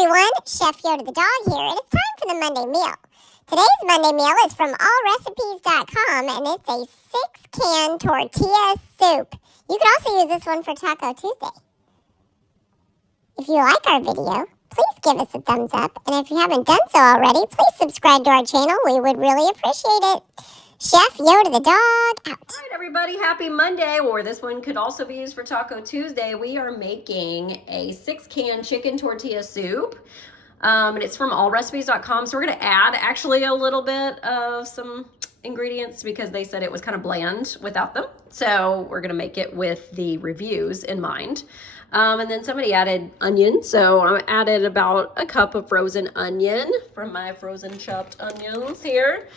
everyone, Chef Yoda the dog here, and it's time for the Monday meal. Today's Monday meal is from allrecipes.com, and it's a 6-can tortilla soup. You could also use this one for Taco Tuesday. If you like our video, please give us a thumbs up, and if you haven't done so already, please subscribe to our channel. We would really appreciate it. Chef Yoda the dog out. All right, everybody, happy Monday, or this one could also be used for Taco Tuesday. We are making a 6-can chicken tortilla soup, and it's from allrecipes.com. So we're going to add actually a little bit of some ingredients because they said it was kind of bland without them. So we're going to make it with the reviews in mind. And then somebody added onion, so I added about a cup of frozen onion from my frozen chopped onions here.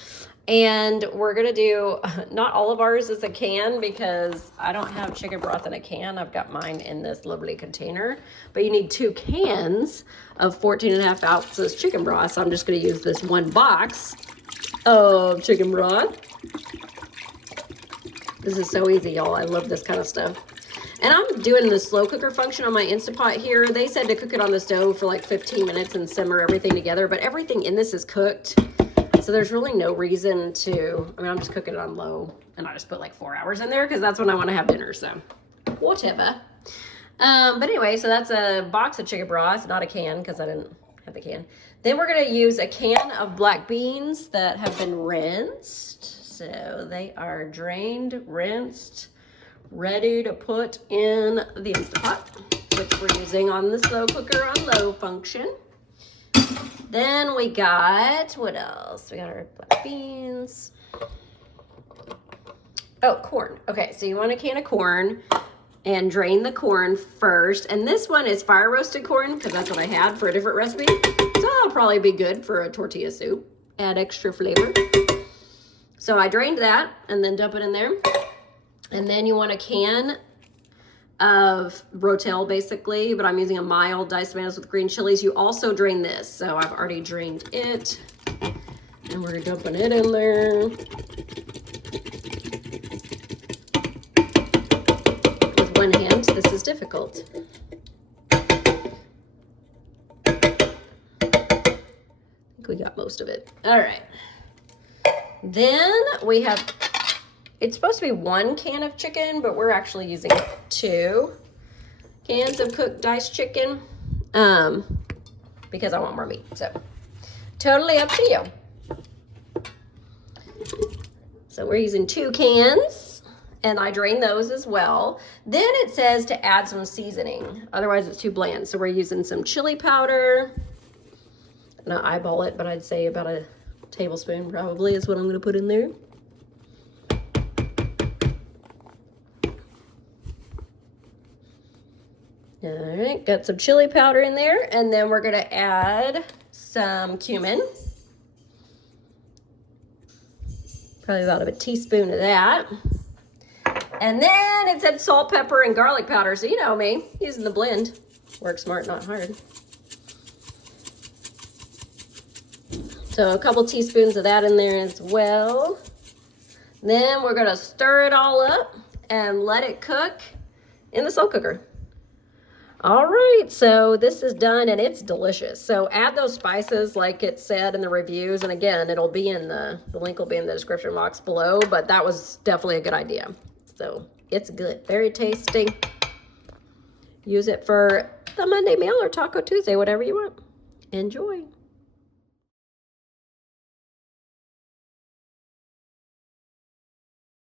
And we're gonna do, not all of ours is a can because I don't have chicken broth in a can. I've got mine in this lovely container. But you need 2 cans of 14.5 ounces chicken broth. So I'm just gonna use this one box of chicken broth. This is so easy, y'all. I love this kind of stuff. And I'm doing the slow cooker function on my Instapot here. They said to cook it on the stove for like 15 minutes and simmer everything together, but everything in this is cooked. So there's really no reason to, I'm just cooking it on low, and I just put like 4 hours in there because that's when I want to have dinner, so whatever. But anyway, so that's a box of chicken broth, not a can because I didn't have the can. Then we're going to use a can of black beans that have been rinsed. So they are drained, rinsed, ready to put in the Instapot, which we're using on the slow cooker on low function. Then we got, what else? We got our black beans. Oh, corn. Okay, so you want a can of corn and drain the corn first. And this one is fire roasted corn because that's what I had for a different recipe. So that'll probably be good for a tortilla soup. Add extra flavor. So I drained that and then dump it in there. And then you want a can of Rotel basically, but I'm using a mild diced tomatoes with green chilies. You also drain this, so I've already drained it, and we're dumping it in there. With one hand, this is difficult. I think we got most of it. All right. Then we have, it's supposed to be 1 can of chicken, but we're actually using 2 cans of cooked diced chicken because I want more meat. So totally up to you. So we're using 2 cans, and I drain those as well. Then it says to add some seasoning, otherwise it's too bland. So we're using some chili powder. I'm gonna eyeball it, but I'd say about a tablespoon probably is what I'm gonna put in there. All right, got some chili powder in there, and then we're gonna add some cumin. Probably about a teaspoon of that. And then it said salt, pepper, and garlic powder, so you know me, using the blend. Work smart, not hard. So a couple teaspoons of that in there as well. Then we're gonna stir it all up and let it cook in the slow cooker. All right, so this is done and it's delicious. So add those spices like it said in the reviews. And again, it'll be in the link will be in the description box below, but that was definitely a good idea. So it's good, very tasty. Use it for the Monday meal or Taco Tuesday, whatever you want. Enjoy.